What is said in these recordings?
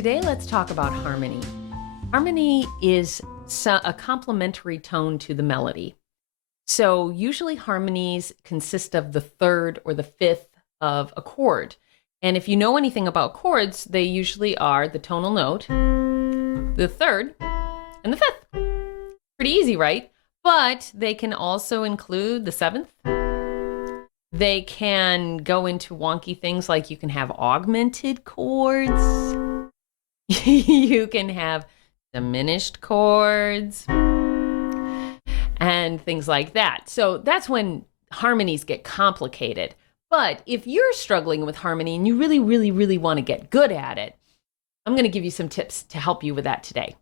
Today, let's talk about harmony. Harmony is a complementary tone to the melody. So usually harmonies consist of the third or the fifth of a chord. And if you know anything about chords, they usually are the tonal note, the third, and the fifth. Pretty easy, right? But they can also include the seventh. They can go into wonky things like you can have augmented chords. You can have diminished chords and things like that. So that's when harmonies get complicated. But if you're struggling with harmony and you really want to get good at it, I'm going to give you some tips to help you with that today.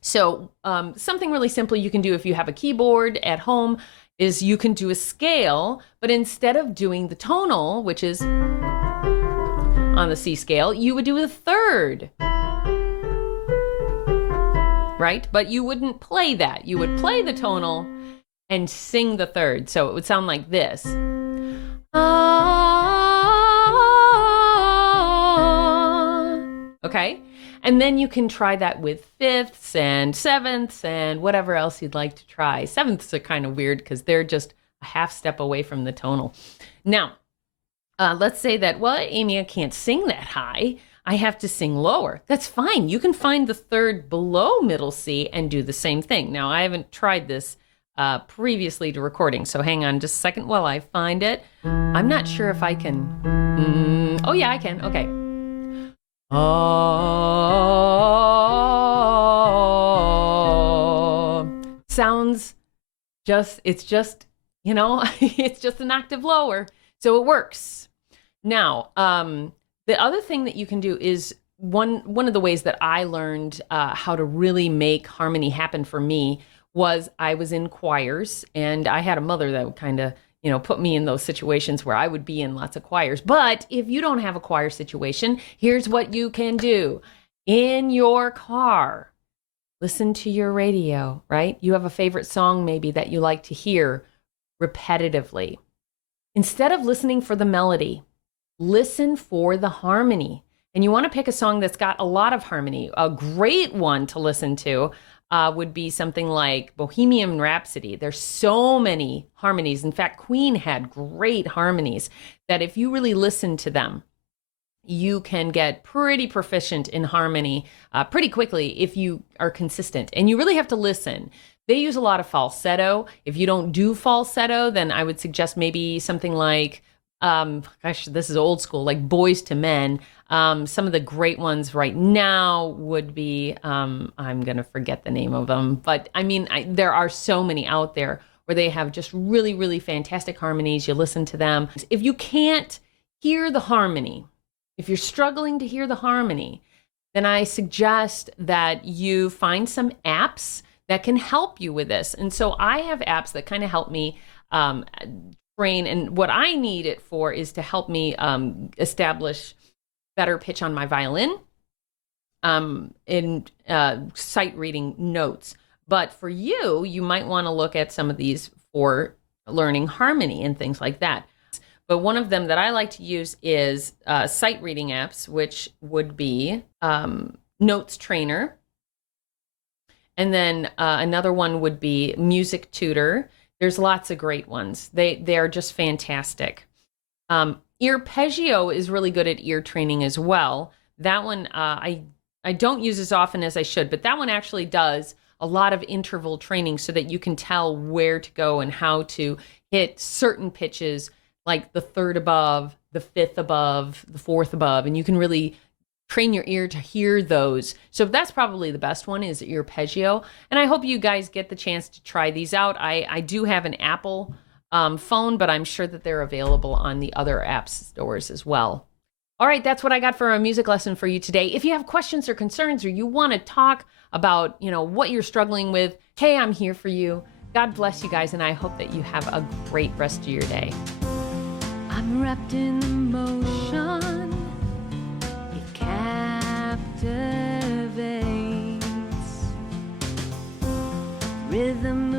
So something really simple you can do if you have a keyboard at home is you can do a scale, but instead of doing the tonal, which is on the C scale, you would do a third. Right? But you wouldn't play that. You would play the tonal and sing the third. So it would sound like this. Okay? And then you can try that with fifths and sevenths and whatever else you'd like to try. Sevenths are kind of weird because they're just a half step away from the tonal. Now, let's say that, well, Amy, I can't sing that high. I have to sing lower. That's fine. You can find the third below middle C and do the same thing. Now, I haven't tried this previously to recording, so hang on just a second while I find it. I'm not sure if I can. Oh, yeah, I can. Okay. Sounds just, it's just, it's just an octave lower. So it works. Now, the other thing that you can do is one of the ways that I learned how to really make harmony happen for me was I was in choirs, and I had a mother that would kind of, put me in those situations where I would be in lots of choirs. But if you don't have a choir situation, here's what you can do. In your car, listen to your radio, right? You have a favorite song maybe that you like to hear repetitively. Instead of listening for the melody, listen for the harmony. And you want to pick a song that's got a lot of harmony. A great one to listen to would be something like Bohemian Rhapsody. There's so many harmonies. In fact, Queen had great harmonies that if you really listen to them, you can get pretty proficient in harmony pretty quickly if you are consistent. And you really have to listen. They use a lot of falsetto. If you don't do falsetto, then I would suggest maybe something like this is old school, like Boys to Men. Some of the great ones right now would be, I'm going to forget the name of them, but I mean, there are so many out there where they have just really fantastic harmonies. You listen to them. If you can't hear the harmony, if you're struggling to hear the harmony, then I suggest that you find some apps that can help you with this. And so I have apps that kind of help me, train, and what I need it for is to help me establish better pitch on my violin in sight reading notes. But for you, you might want to look at some of these for learning harmony and things like that. But one of them that I like to use is sight reading apps, which would be Notes Trainer. And then another one would be Music Tutor. There's lots of great ones. They are just fantastic. Arpeggio is really good at ear training as well. That one I don't use as often as I should, but that one actually does a lot of interval training so that you can tell where to go and how to hit certain pitches, like the third above, the fifth above, the fourth above, and you can really train your ear to hear those. So that's probably the best one is arpeggio. And I hope you guys get the chance to try these out. I do have an Apple phone, but I'm sure that they're available on the other app stores as well. All right, that's what I got for a music lesson for you today. If you have questions or concerns or you want to talk about, what you're struggling with, hey, I'm here for you. God bless you guys, and I hope that you have a great rest of your day. I'm wrapped in emotion. It captivates. Rhythm